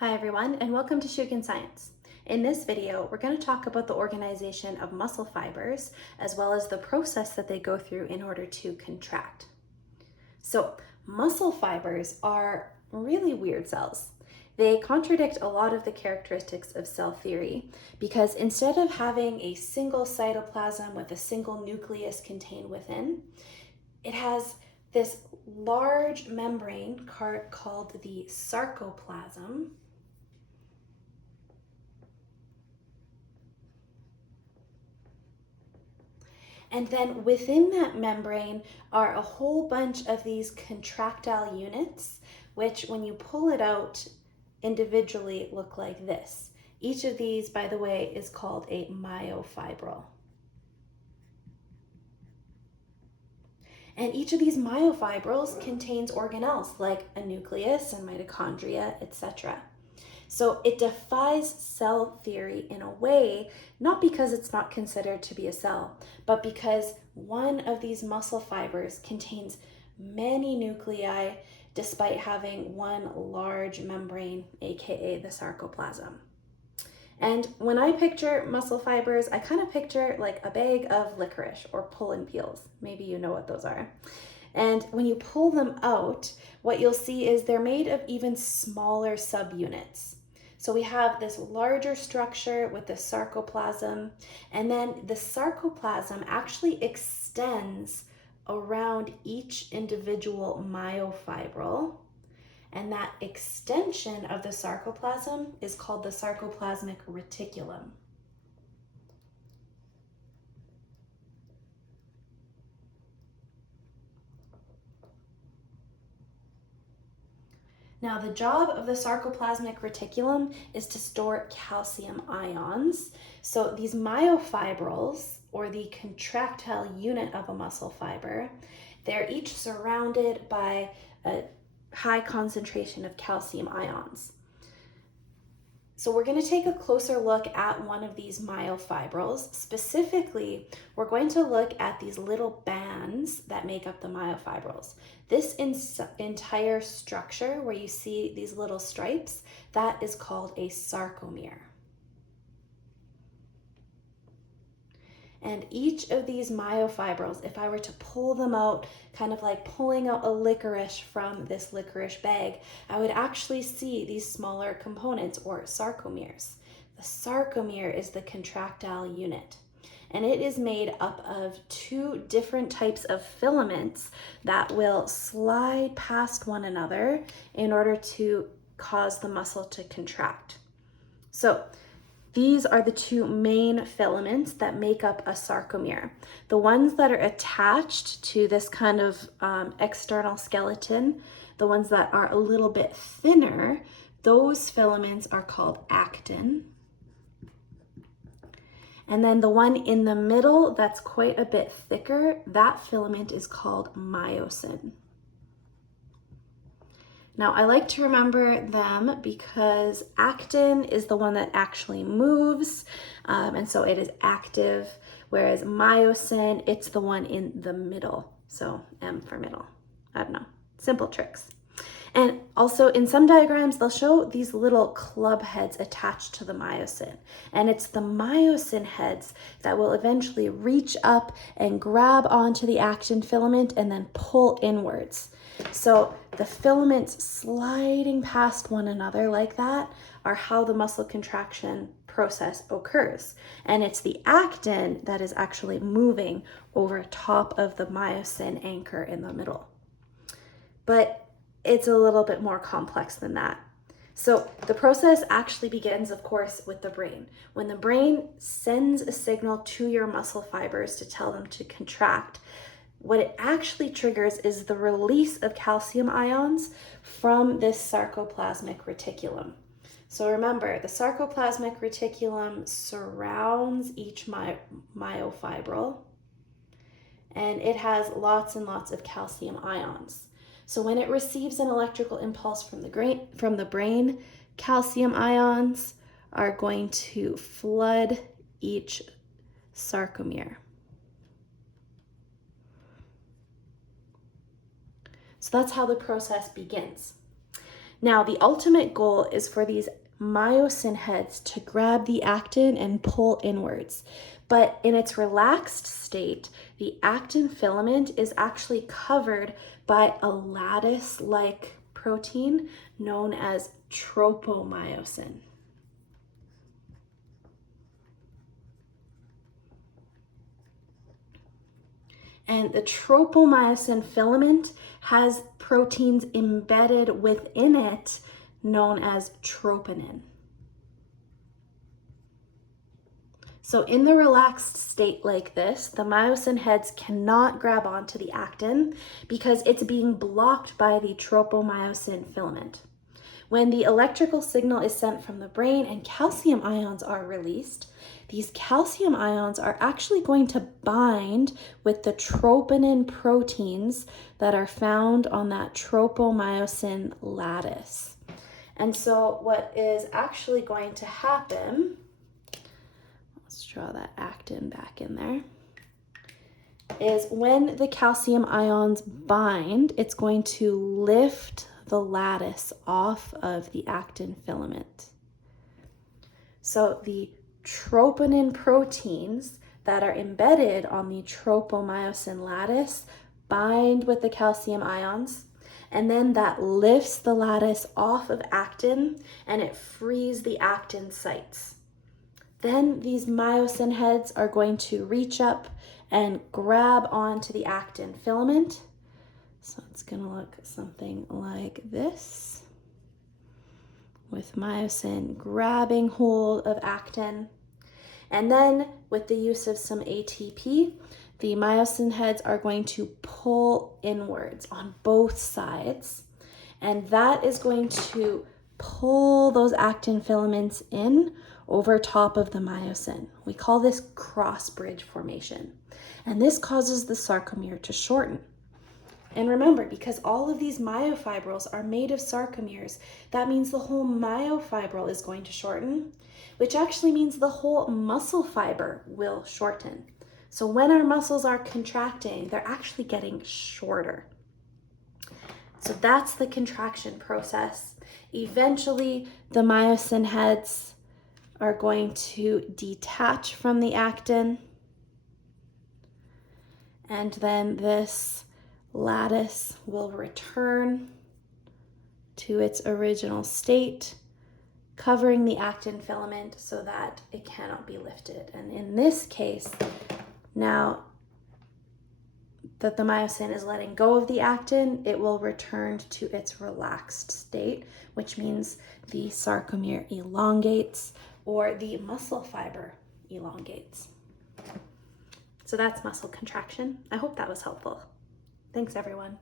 Hi everyone, and welcome to Shukin Science. In this video, we're going to talk about the organization of muscle fibers, as well as the process that they go through in order to contract. So, muscle fibers are really weird cells. They contradict a lot of the characteristics of cell theory because instead of having a single cytoplasm with a single nucleus contained within, it has this large membrane called the sarcoplasm. And then within that membrane are a whole bunch of these contractile units, which when you pull it out individually look like this. Each of these, by the way, is called a myofibril. And each of these myofibrils contains organelles like a nucleus and mitochondria, etc. So it defies cell theory in a way, not because it's not considered to be a cell, but because one of these muscle fibers contains many nuclei despite having one large membrane, aka the sarcoplasm. And when I picture muscle fibers, I kind of picture like a bag of licorice or pull-and peels. Maybe you know what those are. And when you pull them out, what you'll see is they're made of even smaller subunits. So we have this larger structure with the sarcoplasm, and then the sarcoplasm actually extends around each individual myofibril, and that extension of the sarcoplasm is called the sarcoplasmic reticulum. Now, the job of the sarcoplasmic reticulum is to store calcium ions. So these myofibrils, or the contractile unit of a muscle fiber, they're each surrounded by a high concentration of calcium ions. So we're going to take a closer look at one of these myofibrils. Specifically, we're going to look at these little bands that make up the myofibrils. This entire structure where you see these little stripes, that is called a sarcomere. And each of these myofibrils, if I were to pull them out, kind of like pulling out a licorice from this licorice bag, I would actually see these smaller components or sarcomeres. The sarcomere is the contractile unit, and it is made up of two different types of filaments that will slide past one another in order to cause the muscle to contract. So these are the two main filaments that make up a sarcomere. The ones that are attached to this kind of external skeleton, the ones that are a little bit thinner, those filaments are called actin. And then the one in the middle that's quite a bit thicker, that filament is called myosin. Now, I like to remember them because actin is the one that actually moves, and so it is active, whereas myosin, it's the one in the middle. So M for middle. I don't know, simple tricks. And also in some diagrams, they'll show these little club heads attached to the myosin. And it's the myosin heads that will eventually reach up and grab onto the actin filament and then pull inwards. So the filaments sliding past one another like that are how the muscle contraction process occurs. And it's the actin that is actually moving over top of the myosin anchor in the middle. But it's a little bit more complex than that. So the process actually begins, of course, with the brain. When the brain sends a signal to your muscle fibers to tell them to contract, what it actually triggers is the release of calcium ions from this sarcoplasmic reticulum. So remember, the sarcoplasmic reticulum surrounds each myofibril, and it has lots and lots of calcium ions. So when it receives an electrical impulse from the brain, calcium ions are going to flood each sarcomere. So that's how the process begins. Now, the ultimate goal is for these myosin heads to grab the actin and pull inwards. But in its relaxed state, the actin filament is actually covered by a lattice-like protein known as tropomyosin. And the tropomyosin filament has proteins embedded within it known as troponin. So in the relaxed state like this, the myosin heads cannot grab onto the actin because it's being blocked by the tropomyosin filament. When the electrical signal is sent from the brain and calcium ions are released, these calcium ions are actually going to bind with the troponin proteins that are found on that tropomyosin lattice. And so what is actually going to happen, let's draw that actin back in there, is when the calcium ions bind, it's going to lift the lattice off of the actin filament. So the troponin proteins that are embedded on the tropomyosin lattice bind with the calcium ions, and then that lifts the lattice off of actin and it frees the actin sites. Then these myosin heads are going to reach up and grab onto the actin filament. So it's going to look something like this, with myosin grabbing hold of actin. And then with the use of some ATP, the myosin heads are going to pull inwards on both sides. And that is going to pull those actin filaments in over top of the myosin. We call this cross bridge formation. And this causes the sarcomere to shorten. And remember, because all of these myofibrils are made of sarcomeres, that means the whole myofibril is going to shorten, which actually means the whole muscle fiber will shorten. So when our muscles are contracting, they're actually getting shorter. So that's the contraction process. Eventually, the myosin heads are going to detach from the actin, and then this lattice will return to its original state, covering the actin filament so that it cannot be lifted. And in this case, now that the myosin is letting go of the actin, it will return to its relaxed state, which means the sarcomere elongates or the muscle fiber elongates. So that's muscle contraction. I hope that was helpful. Thanks, everyone.